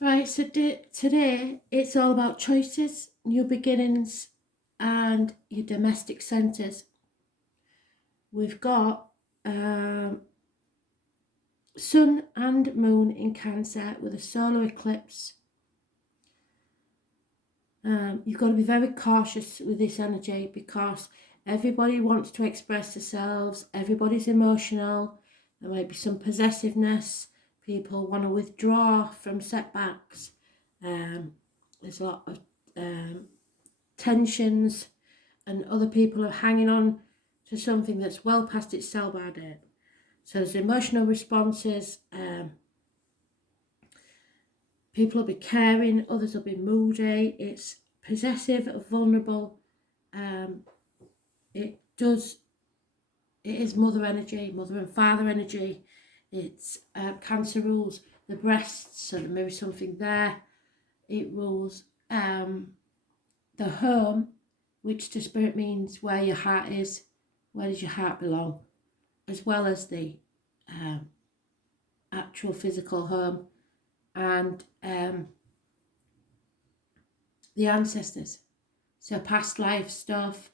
Right, so today it's all about choices, new beginnings, and your domestic centres. We've got Sun and Moon in Cancer with a solar eclipse. You've got to be very cautious with this energy because everybody wants to express themselves, everybody's emotional, there might be some possessiveness, people want to withdraw from setbacks. There's a lot of tensions, and other people are hanging on to something that's well past its sell-by date. So there's emotional responses. People will be caring, others will be moody. It's possessive, vulnerable. It is mother energy, mother and father energy. It's Cancer rules the breasts, so there may be something there. It rules the home, which to spirit means where your heart is, where does your heart belong, as well as the actual physical home, and the ancestors. So past life stuff,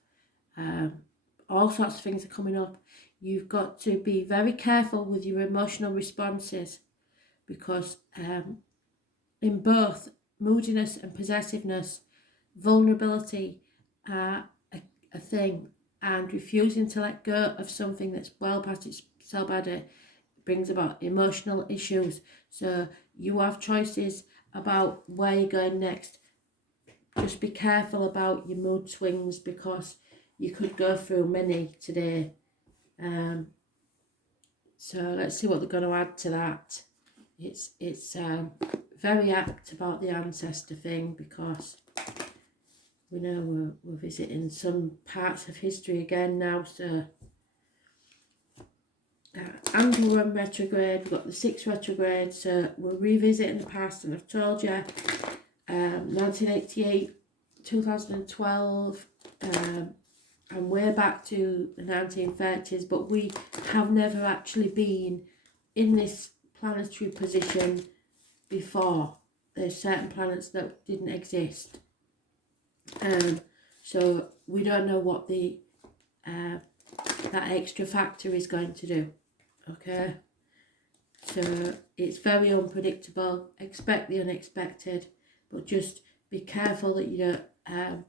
all sorts of things are coming up. You've got to be very careful with your emotional responses because in both moodiness and possessiveness, vulnerability are a thing, and refusing to let go of something that's well past its sell-by date brings about emotional issues. So you have choices about where you're going next. Just be careful about your mood swings because you could go through many today. So let's see what they're going to add to that. It's very apt about the ancestor thing because we know we're visiting some parts of history again now. So Andrew retrograde, we've got the 6th retrograde, so we're revisiting the past, and I've told you 1988, 2012, and way back to the 1930s, but we have never actually been in this planetary position before. There's certain planets that didn't exist, so we don't know what the that extra factor is going to do. Okay, so it's very unpredictable. Expect the unexpected, but just be careful that you don't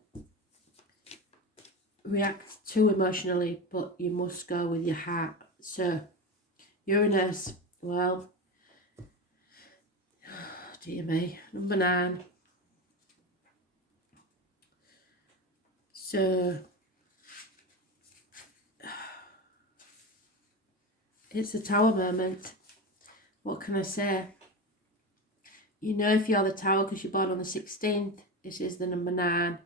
react too emotionally, but you must go with your heart. So Uranus, well, dear me, number 9. So it's a Tower moment. What can I say? You know if you're the Tower because you're born on the 16th. This is the number 9.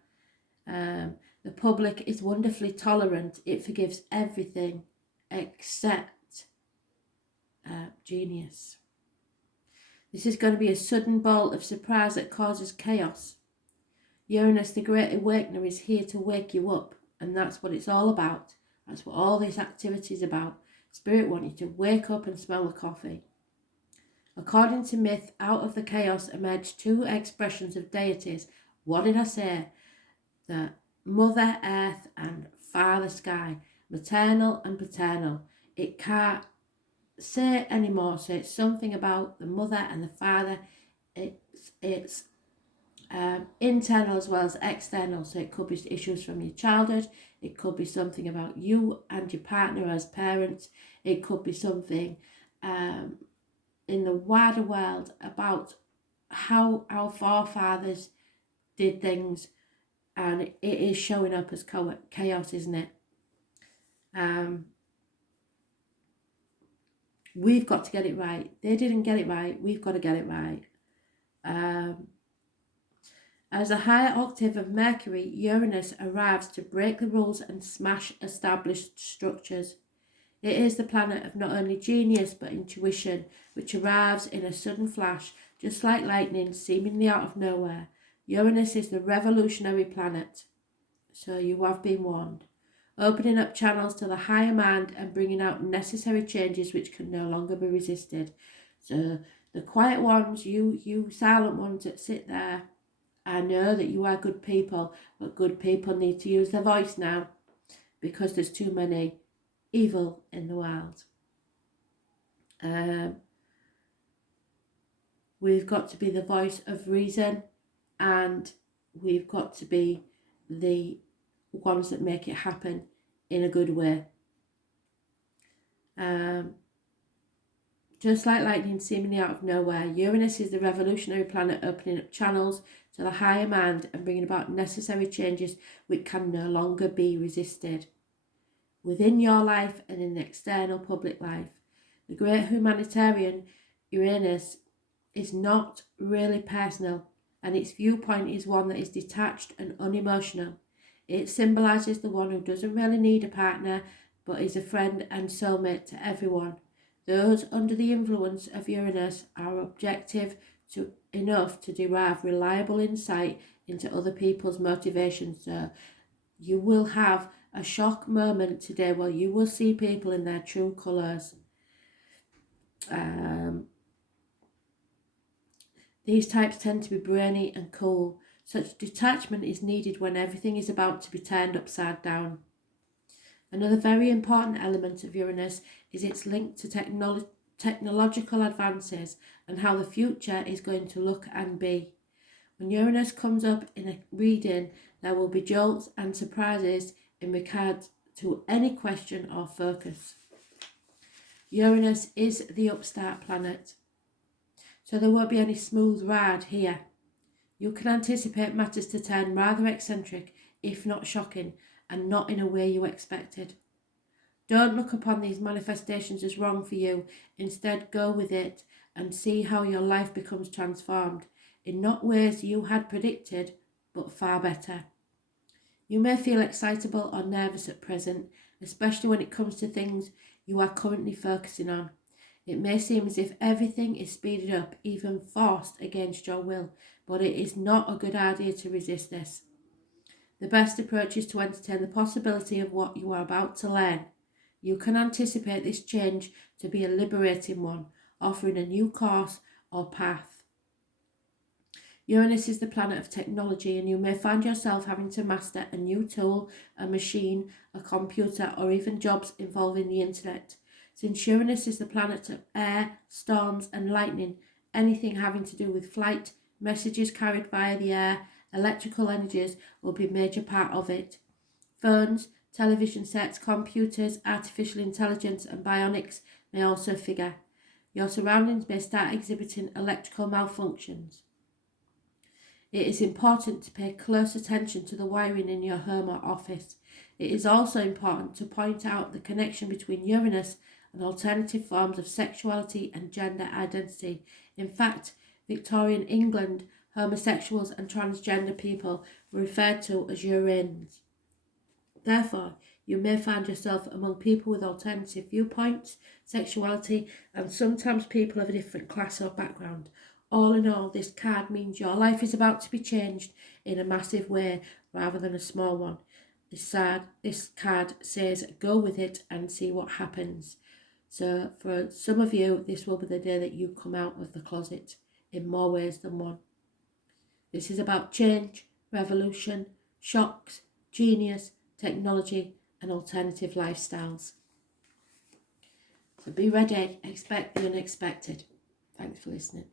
The public is wonderfully tolerant. It forgives everything except genius. This is going to be a sudden bolt of surprise that causes chaos. Uranus, the Great Awakener, is here to wake you up, and that's what it's all about. That's what all this activity is about. Spirit want you to wake up and smell the coffee. According to myth, out of the chaos emerged 2 expressions of deities. What did I say? The Mother Earth and Father Sky, maternal and paternal. It can't say anymore, so it's something about the mother and the father. It's internal as well as external, so it could be issues from your childhood, it could be something about you and your partner as parents, it could be something in the wider world about how our forefathers did things, and it is showing up as chaos, isn't it? We've got to get it right. They didn't get it right. We've got to get it right. As a higher octave of Mercury, Uranus arrives to break the rules and smash established structures. It is the planet of not only genius but intuition, which arrives in a sudden flash, just like lightning, seemingly out of nowhere. Uranus is the revolutionary planet, so you have been warned. Opening up channels to the higher mind and bringing out necessary changes which can no longer be resisted. So The quiet ones, you silent ones that sit there, I know that you are good people, but good people need to use their voice now because there's too many evil in the world. We've got to be the voice of reason, and we've got to be the ones that make it happen in a good way. Just like lightning seemingly out of nowhere, Uranus is the revolutionary planet opening up channels to the higher mind and bringing about necessary changes which can no longer be resisted. Within your life and in the external public life, the great humanitarian Uranus is not really personal, and its viewpoint is one that is detached and unemotional. It symbolises the one who doesn't really need a partner, but is a friend and soulmate to everyone. Those under the influence of Uranus are objective enough to derive reliable insight into other people's motivations. So you will have a shock moment today where you will see people in their true colours. These types tend to be brainy and cool. Such detachment is needed when everything is about to be turned upside down. Another very important element of Uranus is its link to technological advances and how the future is going to look and be. When Uranus comes up in a reading, there will be jolts and surprises in regard to any question or focus. Uranus is the upstart planet, so there won't be any smooth ride here. You can anticipate matters to turn rather eccentric, if not shocking, and not in a way you expected. Don't look upon these manifestations as wrong for you. Instead, go with it and see how your life becomes transformed, in not ways you had predicted, but far better. You may feel excitable or nervous at present, especially when it comes to things you are currently focusing on. It may seem as if everything is speeded up, even forced against your will, but it is not a good idea to resist this. The best approach is to entertain the possibility of what you are about to learn. You can anticipate this change to be a liberating one, offering a new course or path. Uranus is the planet of technology, and you may find yourself having to master a new tool, a machine, a computer, or even jobs involving the internet. Since Uranus is the planet of air, storms, and lightning, anything having to do with flight, messages carried via the air, electrical energies will be a major part of it. Phones, television sets, computers, artificial intelligence, and bionics may also figure. Your surroundings may start exhibiting electrical malfunctions. It is important to pay close attention to the wiring in your home or office. It is also important to point out the connection between Uranus and alternative forms of sexuality and gender identity. In fact, Victorian England, homosexuals and transgender people were referred to as Urans. Therefore, you may find yourself among people with alternative viewpoints, sexuality, and sometimes people of a different class or background. All in all, this card means your life is about to be changed in a massive way rather than a small one. This card says go with it and see what happens. So for some of you, this will be the day that you come out of the closet in more ways than one. This is about change, revolution, shocks, genius, technology, and alternative lifestyles. So be ready, expect the unexpected. Thanks for listening.